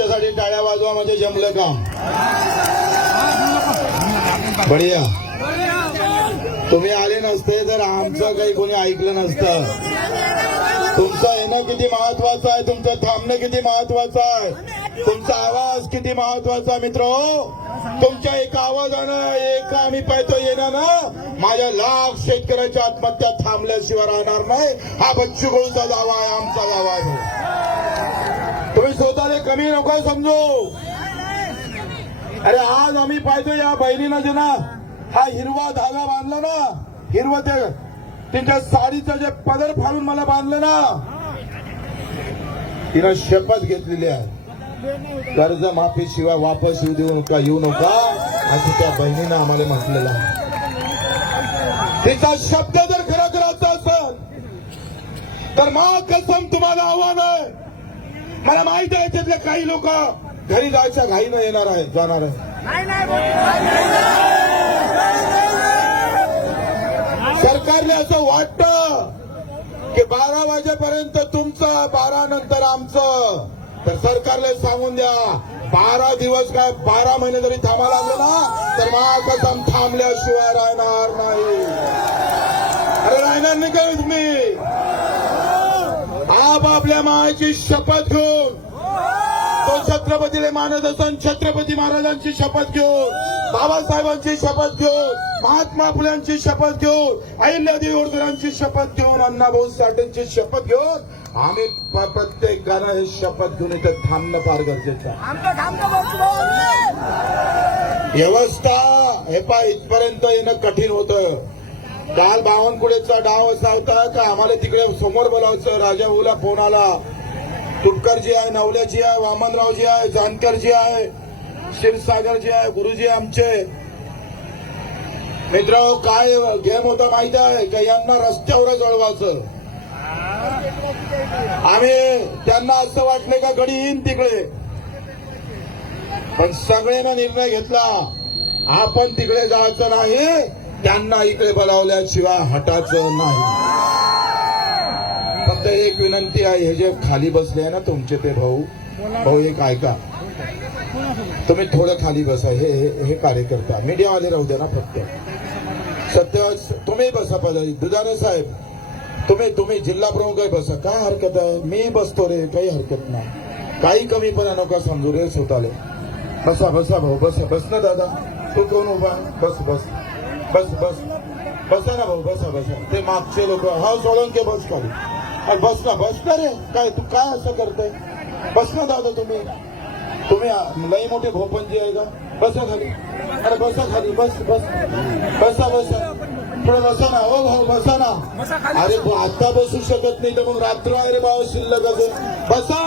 त्यांच्यासाठी टाळ्या वाजवा म्हणजे जमलं काम बढिया तुम्ही आले नसते तर आमचं काही कोणी ऐकलं नसतं तुमचं येणं किती महत्वाचं आहे तुमचं थांबणं किती महत्वाचं आहे तुमचा आवाज किती महत्वाचा मित्र तुमच्या एका आवाजानं एक आम्ही पाहतो येणार ना माझ्या लाख शेतकऱ्याच्या आत्महत्या थांबल्याशिवाय राहणार नाही हा बच्चू गोळचा दावा आहे आमचा दावा कमी नको समजू अरे आज आम्ही पाहतो या बहिणीनं जे ना हा हिरवा धागा बांधला ना हिरव ते तिच्या साडीचं जे पदर फाडून मला बांधलं ना तिनं शपथ घेतलेली आहे कर्ज माफी शिवाय वापस येऊ देऊ नका येऊ नका असं त्या बहिणीनं आम्हाला म्हटलेलं आहे तिचा शब्द जर खरा करायचा असेल तर मा कसम तुम्हाला आव्हान आहे मला माहित आहे त्यातले काही लोक घरी जायच्या घाईनं येणार आहे जाणार आहे सरकारने असं वाटत की बारा वाजेपर्यंत तुमचं बारा नंतर आमचं तर सरकारला सांगून द्या बारा दिवस काय बारा महिने जरी थांबा लागलं ना तर महाकसम थांबल्याशिवाय राहणार नाही अरे राहणार नाही काय तुम्ही बाबा आपल्या मायाची शपथ घेऊन तो छत्रपतीला मानत असून छत्रपती महाराजांची शपथ घेऊन बाबासाहेबांची शपथ घेऊन महात्मा फुल्यांची शपथ घेऊन अहिल्यादेवी होळकरांची शपथ घेऊन अण्णाभाऊ साठेंची शपथ घेऊन आम्ही प्रत्येकानं हे शपथ घेऊन इथं थांबणं फार गरजेचं आहे व्यवस्था हे पा इथपर्यंत येणं कठीण होतं काल बावनकुळेचा डाव असा होता का आम्हाला तिकडे समोर राजा भाऊला फोन आला तुटकरजी आहे नवल्याजी आहे वामनरावजी आहे जानकरजी आहे क्षीरसागरजी आहे गुरुजी आमचे मित्र काय गेम होता माहित आहे का यांना रस्त्यावर जळवायचं आम्ही त्यांना असं वाटलं का गडी येईन तिकडे पण सगळ्यांना निर्णय घेतला आपण तिकडे जायचं नाही त्यांना इकडे बोलावल्याशिवाय हटाच नाही फक्त एक विनंती आहे हे जे खाली बसले आहे ना तुमचे ते भाऊ भाऊ एक ऐका तुम्ही थोडं खाली बसा हे हे कार्यकर्ता मीडियावाले राहू द्या ना फक्त सत्य तुम्ही बसा पाहिजे दुधाने साहेब तुम्ही तुम्ही जिल्हा प्रमुख बसा काय हरकत आहे मी बसतो रे काही हरकत नाही काही कमीपणा पण समजू रे स्वतःले बसा बसा भाऊ बसा बस ना दादा तू कोण उभा बस बस बस बस बसा ना भाऊ बसा बसा ते मागचे लोक हा सोडून के बस खाली अरे बस ना बस ना रे काय तू काय असं करतोय बस ना दादा तुम्ही तुम्ही लई मोठे भोपनजी आहे का बसा खाली अरे बसा खाली बस बस बसा बसा पुढे बसा ना हो भाऊ बसा ना अरे आता बसू शकत नाही तर मग रात्र आहे रे भाऊ शिल्लक असेल बसा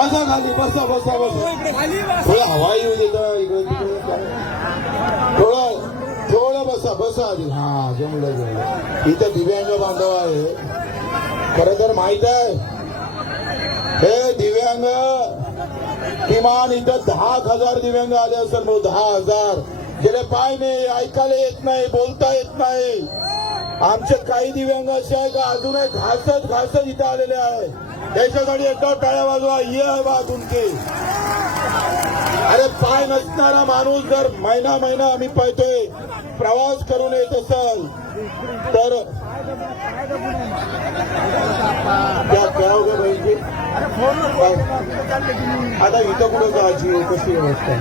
बसा खाली बसा बसा बसा हो, थोडं हवा येऊ देता बसा बसा आधी हा जमलं जमलं इथे दिव्यांग बांधव आहे खर तर माहित आहे हे दिव्यांग किमान इथं दहा हजार दिव्यांग आले असेल मग दहा हजार गेले पाय नाही ऐकायला येत नाही बोलता येत नाही आमचे काही दिव्यांग असे आहे का अजूनही घासत घासत इथे आलेले आहे त्याच्यासाठी एकदा टाळ्या बाजूला ये बा तुमची अरे पाय नसणारा माणूस जर महिना महिना आम्ही पाहतोय प्रवास करून येत असाल तर आता इथं कुठं जायची कशी व्यवस्था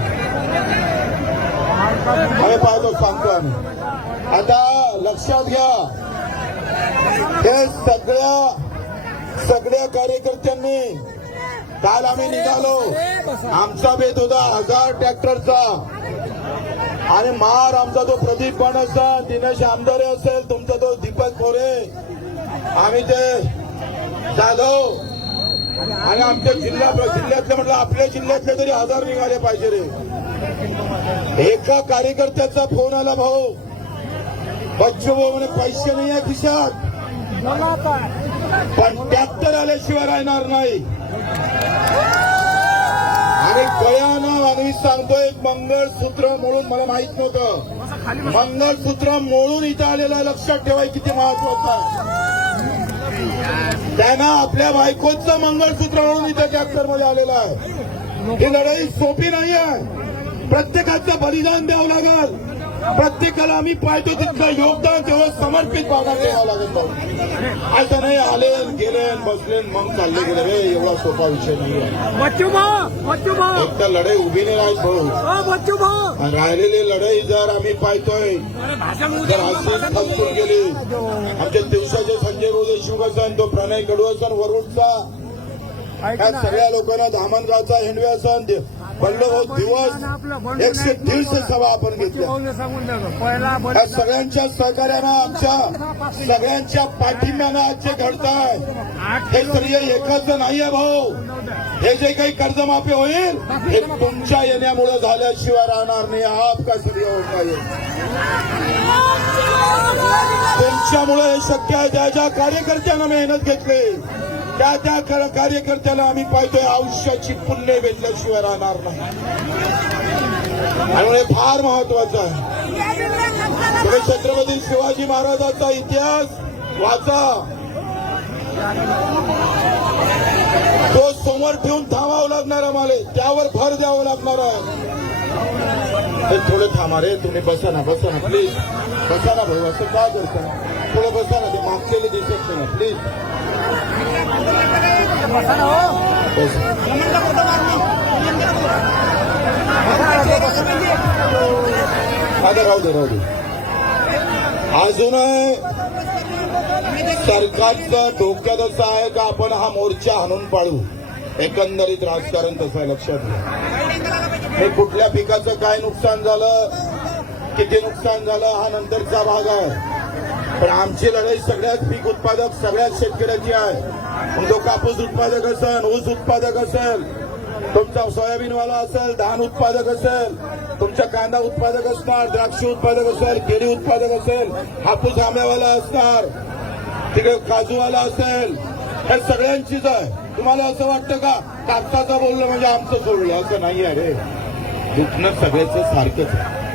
हे पाहतो सांगतो आम्ही आता लक्षात घ्या हे सगळ्या सगळ्या कार्यकर्त्यांनी काल आम्ही निघालो आमचा बेत होता हजार ट्रॅक्टरचा आणि मार आमचा जो प्रदीप पण असेल दिनेश आमदारे असेल तुमचा तो दीपक खोरे आम्ही ते जाधव आणि आमच्या जिल्हा जिल्ह्यातले म्हटलं आपल्या जिल्ह्यातले तरी हजार निघाले पाहिजे रे एका कार्यकर्त्याचा फोन आला भाऊ बच्चू भाऊ म्हणे पैसे नाही आहे खिशात पण टॅक्टर आल्याशिवाय राहणार नाही गळ्यानं मानवी सांगतो एक मंगळसूत्र म्हणून मला माहित नव्हतं मंगळसूत्र मोडून इथं आलेलं लक्षात ठेवाय किती महत्वाचं त्यांना आपल्या बायकोचं मंगळसूत्र म्हणून इथं ट्रॅक्टर मध्ये आलेलं आहे ही लढाई सोपी नाही आहे प्रत्येकाचं बलिदान द्यावं लागेल प्रत्येकाला आम्ही पाहतो तितकं योगदान तेव्हा समर्पित भागात द्यावं लागेल आता नाही आले गेले बसले मग चालले गेले रे एवढा सोपा विषय नाही फक्त लढाई उभी नाही राहत भाऊ राहिलेली लढाई जर आम्ही पाहतोय जर गेली आमच्या दिवसाचे संजय रोजे असन तो प्रणय कडू वरुडचा सगळ्या लोकांना धामणगावचा हिंडवे बंडभाऊ दिवस एकशे दीडशे सभा आपण घेतल्या सगळ्यांच्या सहकार्यानं आमच्या सगळ्यांच्या पाठिंब्यानं आज जे घडत आहे हे सगळे एकाच नाही आहे भाऊ हे जे काही कर्जमाफी होईल हे तुमच्या येण्यामुळे झाल्याशिवाय राहणार नाही हा का सगळं होता येईल तुमच्यामुळे हे शक्य आहे ज्या ज्या कार्यकर्त्यांना मेहनत घेतली त्या त्या कार्यकर्त्याला आम्ही पाहतोय आयुष्याची पुण्य भेटल्याशिवाय राहणार नाही त्यामुळे फार महत्वाचं आहे छत्रपती शिवाजी महाराजांचा इतिहास वाचा तो समोर ठेवून थांबावं लागणार आम्हाला त्यावर भर द्यावं लागणार आहे तर थोडे थांबा तुम्ही बसा ना बसा ना प्लीज बसा ना भाऊ असं का करता थोडं बसा ना ते मागलेले दिसत ना प्लीज आता राहू दे राहू दे अजून सरकारचं धोक्यात असं आहे का आपण हा मोर्चा हाणून पाळू एकंदरीत राजकारण तसं आहे लक्षात हे कुठल्या पिकाचं काय नुकसान झालं किती नुकसान झालं हा नंतरचा भाग आहे पण आमची लढाई सगळ्याच पीक उत्पादक सगळ्याच शेतकऱ्याची आहे मग तो कापूस उत्पादक असेल ऊस उत्पादक असेल तुमचा सोयाबीनवाला असेल धान उत्पादक असेल तुमचा कांदा उत्पादक असणार द्राक्ष उत्पादक असेल केळी उत्पादक असेल हापूस आंब्यावाला असणार तिकडे काजूवाला असेल हे सगळ्यांचीच आहे तुम्हाला असं वाटतं का कापसाचं बोललं म्हणजे आमचं सोडलं असं नाही अरे दुखणं सगळ्याचं सारखंच आहे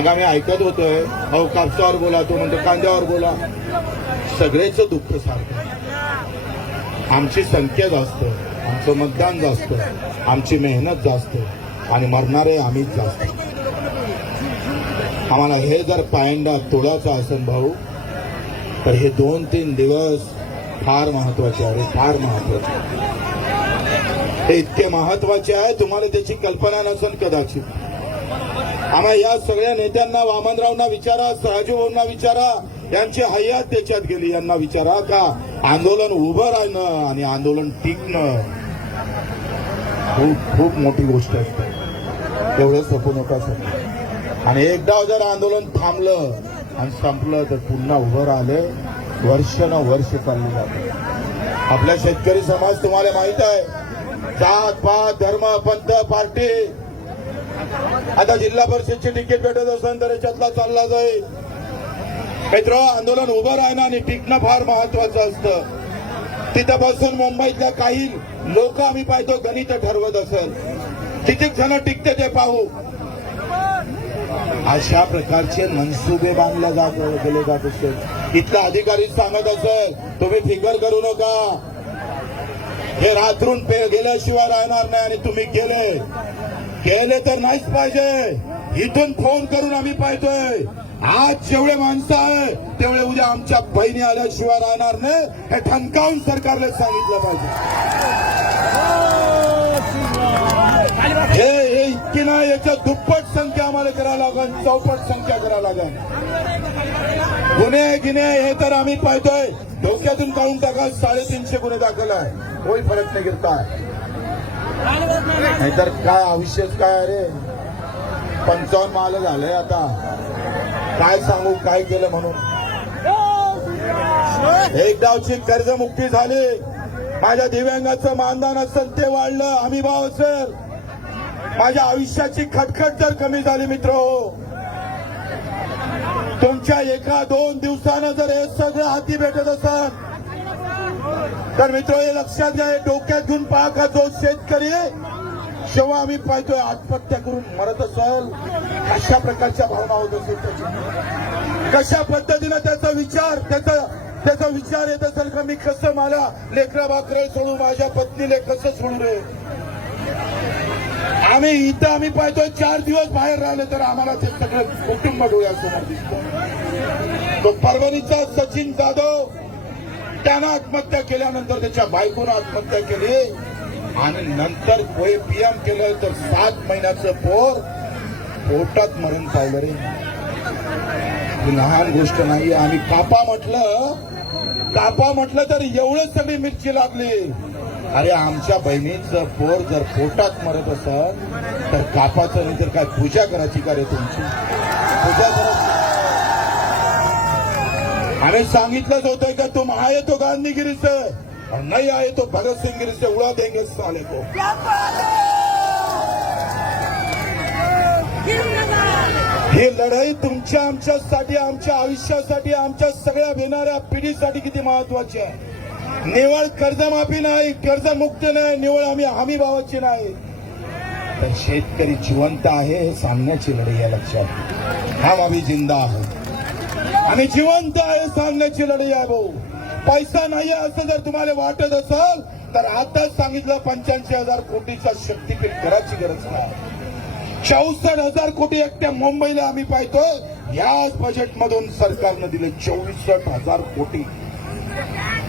मग आम्ही ऐकत होतोय अहो कापसावर बोला तो म्हणतो कांद्यावर बोला सगळ्याच दुःख सारखं आमची संख्या जास्त आमचं मतदान जास्त आमची मेहनत जास्त आणि मरणारे आम्हीच जास्त आम्हाला हे जर पायंडा तोडाचं असेल भाऊ तर हे दोन तीन दिवस फार महत्वाचे आहे फार महत्वाचे हे इतके महत्वाचे आहे तुम्हाला त्याची कल्पना नसून कदाचित आम्हा या सगळ्या नेत्यांना वामनरावना विचारा सहाजीभाऊंना विचारा यांची हयात त्याच्यात गेली यांना विचारा का आंदोलन उभं राहणं आणि आंदोलन टिकणं खूप खूप मोठी गोष्ट असते एवढं सपून नका सर आणि एकदा जर आंदोलन थांबलं आणि संपलं तर पुन्हा उभं राहिलं वर्ष चालली जात आपला शेतकरी समाज तुम्हाला माहित आहे जात पात धर्म पंथ पार्टी आता जिल्हा परिषदची तिकीट भेटत असेल तर याच्यातला चालला जाईल मित्र आंदोलन उभं राहणं आणि टिकणं फार महत्वाचं असतं तिथं बसून मुंबईतल्या काही लोक आम्ही पाहतो गणित ठरवत असेल किती जण टिकते ते पाहू अशा प्रकारचे मनसुबे बांधले जात गेले जात असेल इथला अधिकारी सांगत असेल तुम्ही फिंगर करू नका हे रात्रून गेल्याशिवाय राहणार नाही आणि तुम्ही गेले गेले तर नाहीच पाहिजे इथून फोन करून आम्ही पाहतोय आज जेवढे माणसं आहे तेवढे उद्या आमच्या बहिणी आल्याशिवाय राहणार नाही हे ठणकावून सरकारला सांगितलं पाहिजे हे इतकी नाही याच्या दुप्पट संख्या आम्हाला करायला लागेल चौपट संख्या करायला लागेल गुन्हे गिन्हे हे तर आम्ही पाहतोय डोक्यातून काढून टाका साडेतीनशे गुन्हे दाखल आहे कोणी फरक नाही गिरताय नाहीतर काय आयुष्यच काय अरे पंचावन्न माल झालंय आता काय सांगू काय केलं म्हणून एक डावची कर्जमुक्ती झाली माझ्या दिव्यांगाचं मानदान असेल ते वाढलं हमी भाव असेल माझ्या आयुष्याची खटखट जर कमी झाली मित्र हो तुमच्या एका दोन दिवसानं जर हे सगळं हाती भेटत असाल तर मित्र हे लक्षात घ्या डोक्यात घेऊन पहा का जो शेतकरी जेव्हा आम्ही पाहतोय आत्महत्या करून मरत असल अशा प्रकारच्या भावना होत असेल कशा पद्धतीनं त्याचा विचार त्याचा त्याचा विचार येत असेल का मी कसं मला लेकरा बाकरे सोडू माझ्या पत्नीले कसं सोडू रे आम्ही इथं आम्ही पाहतोय चार दिवस बाहेर राहिले तर आम्हाला ते सगळं कुटुंब डोळ्यासमोर दिसतो तो परभणीचा सचिन जाधव त्यानं आत्महत्या केल्यानंतर त्याच्या बायकोनं आत्महत्या केली आणि नंतर कोय पीएम केलं तर सात महिन्याचं पोर पोटात मरण पावलं रे लहान गोष्ट नाही आम्ही कापा म्हटलं कापा म्हटलं तर एवढंच सगळी मिरची लागली अरे आमच्या बहिणीचं पोर जर पोटात मरत असत तर कापाचं नाही तर काय पूजा करायची का रे तुमची पूजा करायची अरे सांगितलंच होतं का तुम आहे तो गांधीगिरीच नाही आहे तो भगतसिंगगिरीचे उडा देंगे आले तो ही लढाई तुमच्या आमच्यासाठी आमच्या आयुष्यासाठी आमच्या सगळ्या भिणाऱ्या पिढीसाठी किती महत्वाची आहे निवळ कर्जमाफी नाही कर्जमुक्त नाही निवळ आम्ही हमी भावाची नाही तर शेतकरी जिवंत आहे हे सांगण्याची लढाई आहे लक्षात हा आम्ही जिंदा आहोत आम्ही जिवंत आहे सांगण्याची लढाई आहे भाऊ पैसा नाही असं जर तुम्हाला वाटत असेल तर आताच सांगितलं पंच्याऐंशी हजार कोटीचा शक्तीपीठ करायची गरज नाही चौसष्ट हजार कोटी एकट्या मुंबईला आम्ही पाहतो याच बजेटमधून सरकारनं दिले चोवीसष्ट हजार कोटी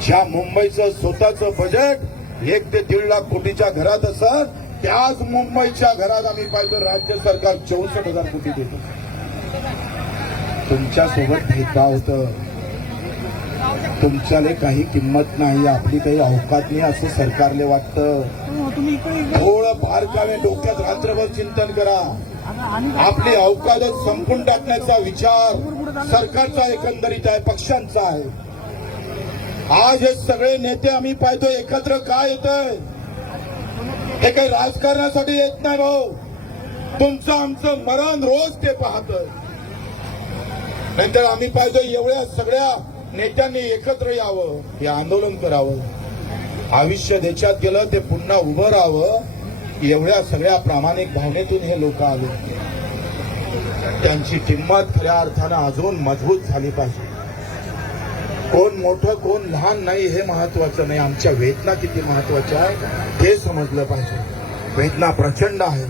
ज्या मुंबईचं स्वतःचं बजेट एक ते दीड लाख कोटीच्या घरात असत त्याच मुंबईच्या घरात आम्ही पाहिजे राज्य सरकार चौसष्ट हजार कोटी देतो तुमच्यासोबत भेदभाव होतं तुमच्याले काही किंमत नाही आपली काही अवकात नाही असं सरकारले वाटतं हो, थोडं बारकावे डोक्यात रात्रभर चिंतन करा आपली अवकादच संपून टाकण्याचा विचार सरकारचा एकंदरीत आहे पक्षांचा आहे आज हे सगळे नेते आम्ही पाहतो एकत्र का येत हे काही राजकारणासाठी येत नाही भाऊ तुमचं आमचं मरण रोज ते पाहत नंतर आम्ही पाहतो एवढ्या सगळ्या नेत्यांनी एकत्र यावं हे आंदोलन करावं आयुष्य देशात गेलं ते पुन्हा उभं राहावं एवढ्या सगळ्या प्रामाणिक भावनेतून हे लोक आले त्यांची किंमत खऱ्या अर्थानं अजून मजबूत झाली पाहिजे कोण मोठं कोण लहान नाही हे महत्वाचं नाही आमच्या वेदना किती महत्वाच्या आहे हे समजलं पाहिजे वेदना प्रचंड आहे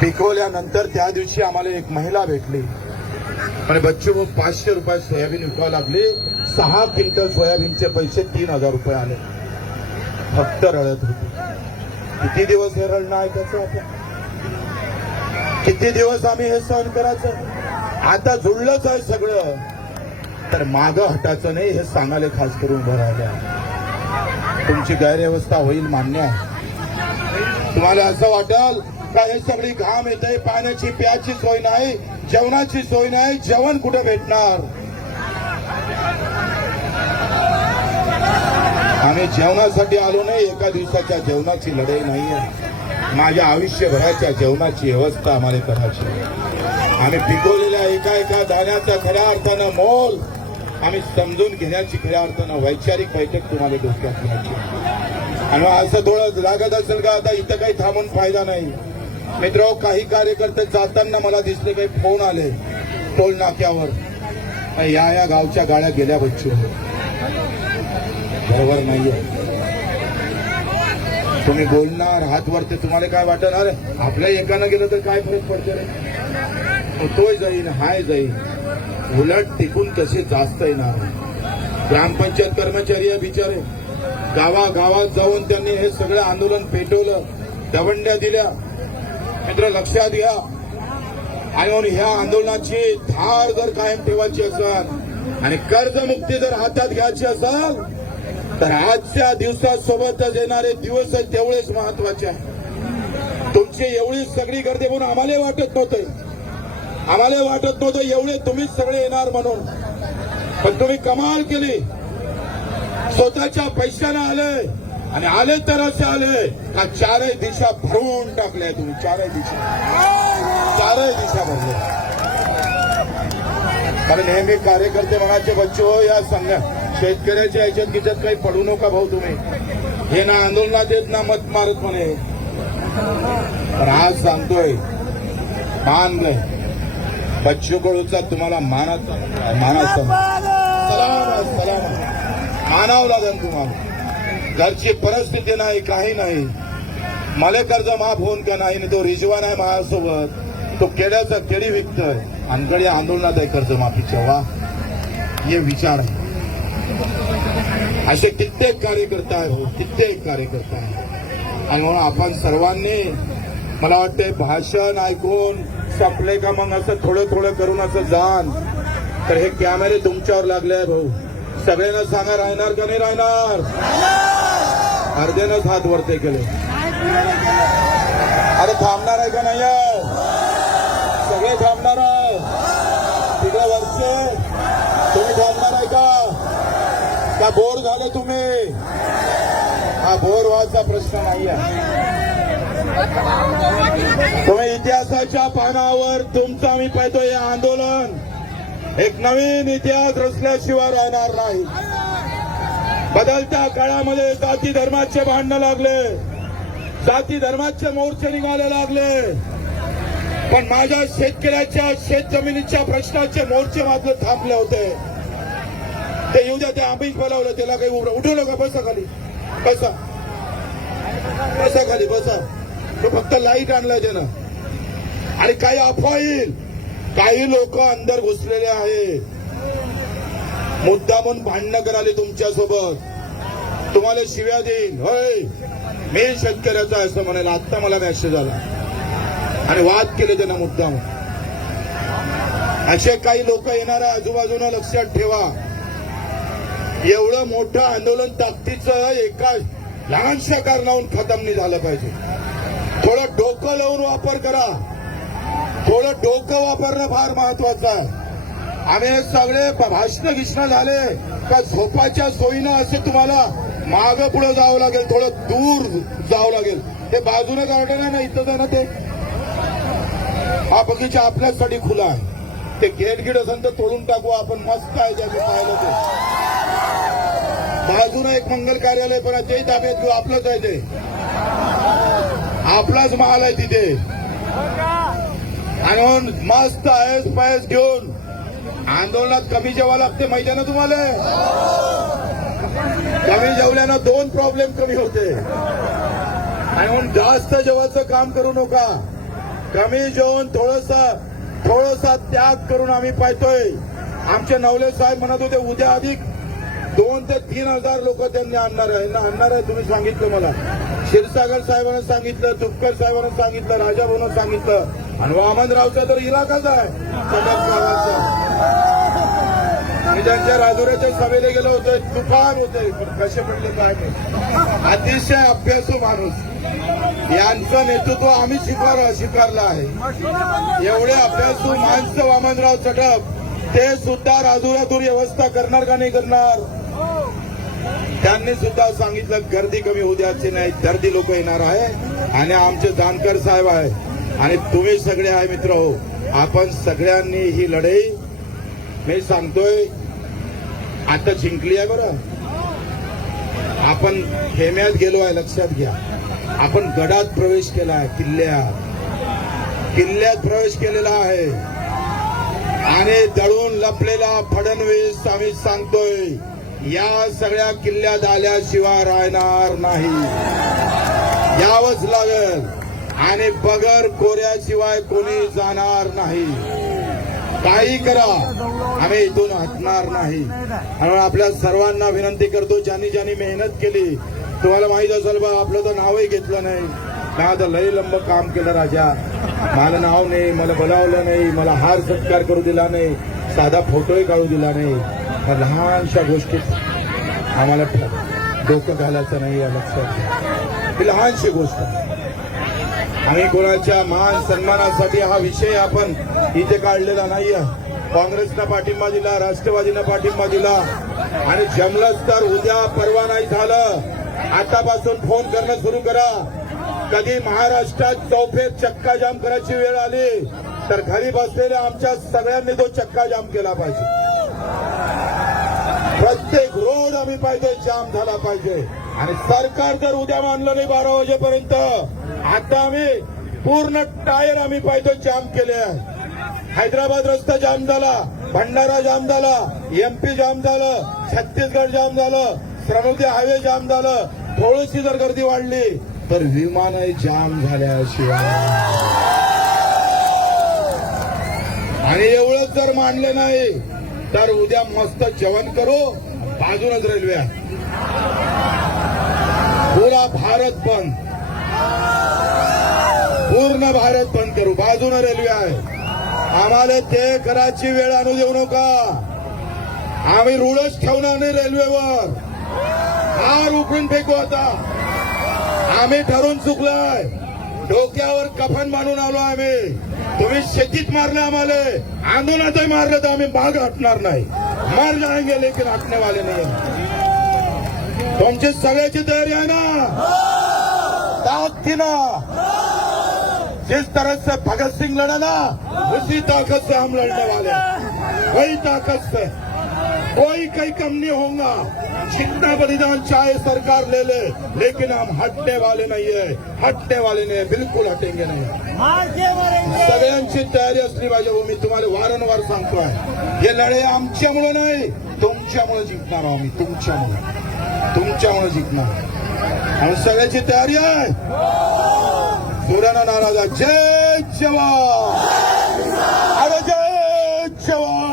पिकवल्यानंतर त्या दिवशी आम्हाला एक महिला भेटली आणि बच्चू मग पाचशे रुपये सोयाबीन विकावं लागली सहा क्विंटल सोयाबीनचे पैसे तीन हजार रुपये आले फक्त रडत होते किती दिवस हे रडणं ऐकायचं आपण किती दिवस आम्ही हे सहन करायचं आता जुळलंच आहे सगळं तर माग हटायचं नाही हे सांगायला खास करून उभं तुमची गैरव्यवस्था होईल मान्य आहे तुम्हाला असं वाटेल का हे सगळी घाम येते पाण्याची प्याची सोय नाही जेवणाची सोय नाही जेवण कुठे भेटणार आम्ही जेवणासाठी आलो नाही एका दिवसाच्या जेवणाची लढाई आहे माझ्या आयुष्यभराच्या जेवणाची व्यवस्था आम्हाला करायची आम्ही पिकवलेल्या एका एका दाण्याचा खऱ्या अर्थानं मोल आम्ही समजून घेण्याची खऱ्या अर्थानं वैचारिक बैठक तुम्हाला डोक्यात घ्यायची आणि असं थोडं लागत असेल का आता इथं काही थांबून फायदा नाही मित्र काही कार्यकर्ते जाताना मला दिसले काही फोन आले टोल नाक्यावर या या गावच्या गाड्या गेल्या बच्चू बरोबर नाहीये तुम्ही बोलणार हात ते तुम्हाला काय वाटणार आपल्या एकानं गेलं तर काय फरक पडतो रे तोय जाईन हाय जाईन उलट टिकून कसे जास्त येणार ग्रामपंचायत कर्मचारी बिचारे गावागावात जाऊन त्यांनी हे सगळं आंदोलन पेटवलं दवंड्या दिल्या मित्र लक्षात घ्या आणि म्हणून ह्या आंदोलनाची धार जर कायम ठेवायची असेल आणि कर्जमुक्ती जर हातात घ्यायची असेल तर आजच्या दिवसासोबतच येणारे दिवस तेवढेच महत्वाचे आहे तुमची एवढी सगळी गर्दी म्हणून आम्हाला वाटत नव्हते आम्हाला वाटत नव्हतं एवढे तुम्हीच सगळे येणार म्हणून पण तुम्ही कमाल केली स्वतःच्या पैशाने आले आणि आले तर असे आले का चारही दिशा भरून टाकल्या तुम्ही चारही दिशा चारही दिशा भरले कारण नेहमी कार्यकर्ते म्हणायचे बच्चो हो, या संघ शेतकऱ्याच्या याच्यात गिजत काही पडू नका भाऊ तुम्ही हे ना आंदोलनात येत ना मत मारत म्हणे पण आज सांगतोय मान बच्चू तुम्हाला मानात मानाव सलाम मानावं लागेल तुम्हाला घरची परिस्थिती नाही काही नाही मला कर्ज माफ होऊन का नाही तो रिजवान आहे माझ्यासोबत तो केड्याचा केळी विकतोय आमकडे आंदोलनात आहे कर्ज माफी वा हे विचार आहे असे कित्येक कार्यकर्ता आहे हो कित्येक कार्यकर्ता आहे आणि म्हणून आपण सर्वांनी मला वाटते भाषण ऐकून सापले का मग असं थोडं थोडं करून असं जाण तर हे कॅमेरे तुमच्यावर लागले आहे भाऊ सगळ्यांना सांगा राहणार का नाही राहणार अर्ध्यानंच हात वरते केले अरे थांबणार आहे का नाही सगळे थांबणार आहे तिकडे वरचे तुम्ही थांबणार आहे का का बोर झालं तुम्ही हा बोर व्हायचा प्रश्न नाही आहे इतिहासाच्या पानावर तुमचं आम्ही पाहतो हे आंदोलन एक नवीन इतिहास रचल्याशिवाय राहणार नाही बदलत्या काळामध्ये जाती धर्माचे भांडणं लागले जाती धर्माचे मोर्चे निघाले लागले पण माझ्या शेतकऱ्याच्या शेत जमिनीच्या प्रश्नाचे मोर्चे मात्र थांबले होते ते येऊ द्या ते आम्हीच बोलावलं त्याला काही उभं उठू नका बसा खाली बसा बसा खाली बसा तो फक्त लाईट आणलाय त्यानं आणि काही अफवा येईल काही लोक अंदर घुसलेले मुद्दा मुद्दामून भांडणं कराले तुमच्यासोबत तुम्हाला शिव्या देईन होय मी शेतकऱ्याचा असं म्हणायला आत्ता मला मॅसेज आला आणि वाद केले त्यांना मुद्दामून असे काही लोक येणाऱ्या आजूबाजूला लक्षात ठेवा एवढं मोठं आंदोलन ताकदीचं एका लहानशा कारणाहून खतम नाही झालं पाहिजे थोडं डोकं लावून वापर करा थोडं डोकं वापरणं फार महत्वाचं आहे आम्ही सगळे भाषण भिषण झाले का झोपाच्या सोयीनं असे तुम्हाला माग पुढे जावं लागेल थोडं दूर जावं लागेल ते बाजूने गार्डन ना इथं जाणं ते हा बगीचा आपल्यासाठी खुला आहे ते गेट गिट असेल तर तोडून टाकू आपण मस्त आहे ज्याने पाहिलं ते बाजूने एक मंगल कार्यालय पण आहे ते ताब्यात घेऊ आपलंच आहे ते आपलाच महाल आहे तिथे आणि मस्त आहेस पायस घेऊन आंदोलनात कमी जेवा लागते माहिती ना तुम्हाला कमी जेवल्यानं दोन प्रॉब्लेम कमी होते आणि म्हणून जास्त जेवाचं काम करू नका कमी जेवण थोडसा थोडसा त्याग करून आम्ही पाहतोय आमचे नवले साहेब म्हणत होते उद्या अधिक दोन ते तीन हजार लोक त्यांनी आणणार आहे आणणार आहे तुम्ही सांगितलं मला क्षीरसागर साहेबांना सांगितलं तुपकर साहेबांना सांगितलं राजा भाऊन सांगितलं आणि वामनरावचा तर इलाकाच आहे मी त्यांच्या राजुराच्या सभेला गेलो होतो तुफान होते कसे पडले काय अतिशय अभ्यासू माणूस यांचं नेतृत्व आम्ही स्वीकार स्वीकारलं आहे एवढे अभ्यासू माणसं वामनराव चटप ते सुद्धा राजुरातून व्यवस्था करणार का नाही करणार त्यांनी सुद्धा सांगितलं गर्दी कमी होऊ द्यायची नाही गर्दी लोक येणार आहे आणि आमचे जानकर साहेब आहे आणि तुम्ही सगळे आहे मित्र हो आपण सगळ्यांनी ही लढाई मी सांगतोय आता जिंकली आहे बरं आपण खेम्यात गेलो आहे लक्षात घ्या आपण गडात प्रवेश केला आहे किल्ल्यात किल्ल्यात प्रवेश केलेला आहे आणि दळून लपलेला फडणवीस आम्ही सांगतोय या सगळ्या किल्ल्यात आल्याशिवाय राहणार नाही यावंच लागल आणि बगर कोऱ्याशिवाय कोणी जाणार नाही काही करा आम्ही इथून हटणार नाही म्हणून आपल्या सर्वांना विनंती करतो ज्यांनी ज्यांनी मेहनत केली तुम्हाला माहित असेल बा आपलं तर नावही घेतलं नाही का आता लय लंब काम केलं राजा मला नाव नाही मला बोलावलं नाही मला हार सत्कार करू दिला नाही साधा फोटोही काढू दिला नाही ह्या लहानशा गोष्टी आम्हाला डोकं घालायचं नाही या लक्षात ही लहानशी गोष्ट आणि कोणाच्या मान सन्मानासाठी हा विषय आपण इथे काढलेला नाही काँग्रेसनं पाठिंबा दिला राष्ट्रवादीनं पाठिंबा दिला आणि जमलंच तर उद्या परवा नाही झालं आतापासून फोन करणं सुरू करा कधी महाराष्ट्रात चौफेत चक्काजाम करायची वेळ आली तर घरी बसलेल्या आमच्या सगळ्यांनी तो चक्काजाम केला पाहिजे प्रत्येक रोड आम्ही पाहिजे जाम झाला पाहिजे आणि सरकार जर उद्या मानलं नाही बारा वाजेपर्यंत आता आम्ही पूर्ण टायर आम्ही पाहिजे जाम केले आहे हैदराबाद रस्ता जाम झाला भंडारा जाम झाला एमपी जाम झालं छत्तीसगड जाम झालं श्रमती हायवे जाम झालं थोडीशी जर गर्दी वाढली तर विमानही जाम झाल्याशिवाय आणि एवढंच जर मांडलं नाही तर उद्या मस्त जेवण करू बाजूनच रेल्वे आहे पुरा भारत बंद पूर्ण भारत बंद करू बाजून रेल्वे आहे आम्हाला ते कराची वेळ आणू देऊ नका आम्ही रुळच ठेवणार नाही रेल्वेवर हार उकळून फेकू आता आम्ही ठरून चुकलोय डोक्यावर कफन बांधून आलो आम्ही तुम्ही शेतीत मारले आम्हाला आंदोलनातही मारले तर आम्ही भाग हटणार नाही मार जाएंगे लेकिन हटने वाले नाही तुमची सगळ्याची तयारी आहे ना ना जिस तरह से भगत सिंह लड़ा ना उसी ताकत से हम लड़ने वाले वही ताकत से कोई कई कम नहीं होगा जितना बलिदान चाहे सरकार ले ले लेकिन हम हटने वाले नहीं है हटने वाले नहीं बिल्कुल हटेंगे नहीं सगळ्यांची तयारी असली पाहिजे हो मी तुम्हाला वारंवार सांगतोय हे लढे आमच्यामुळे नाही तुमच्यामुळे जिंकणार आम्ही तुमच्यामुळे तुमच्यामुळे जिंकणार आणि सगळ्याची तयारी आहे पुराना नाराजा जय जवान अरे जय जवान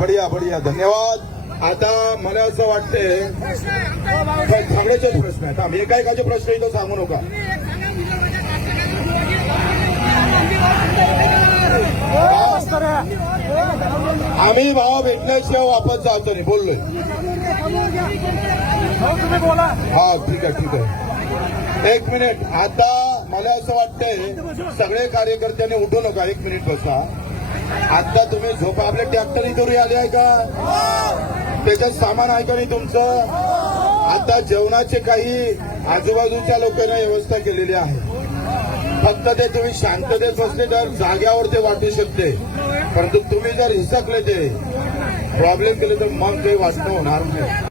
बढिया बढिया धन्यवाद आता मला असं वाटतंय सगळ्याचेच प्रश्न आहेत आम्ही एका एकाचे प्रश्न इथं सांगू नका आम्ही भाव भेटण्याशिवाय वापस जातो नाही बोललोय हा ठीक आहे ठीक आहे एक मिनिट आता मला असं वाटतंय सगळे कार्यकर्त्यांनी उठू नका एक मिनिट बसा आता तुम्ही झोपा आपले ट्रॅक्टर करू आले आहे का त्याच्यात सामान आहे का नाही तुमचं आता जेवणाचे काही आजूबाजूच्या लोकांना व्यवस्था केलेली आहे फक्त ते तुम्ही शांततेच बसले तर जाग्यावर ते वाटू शकते परंतु तुम्ही जर हिसकले ते प्रॉब्लेम केले तर मग ते वाचणं होणार नाही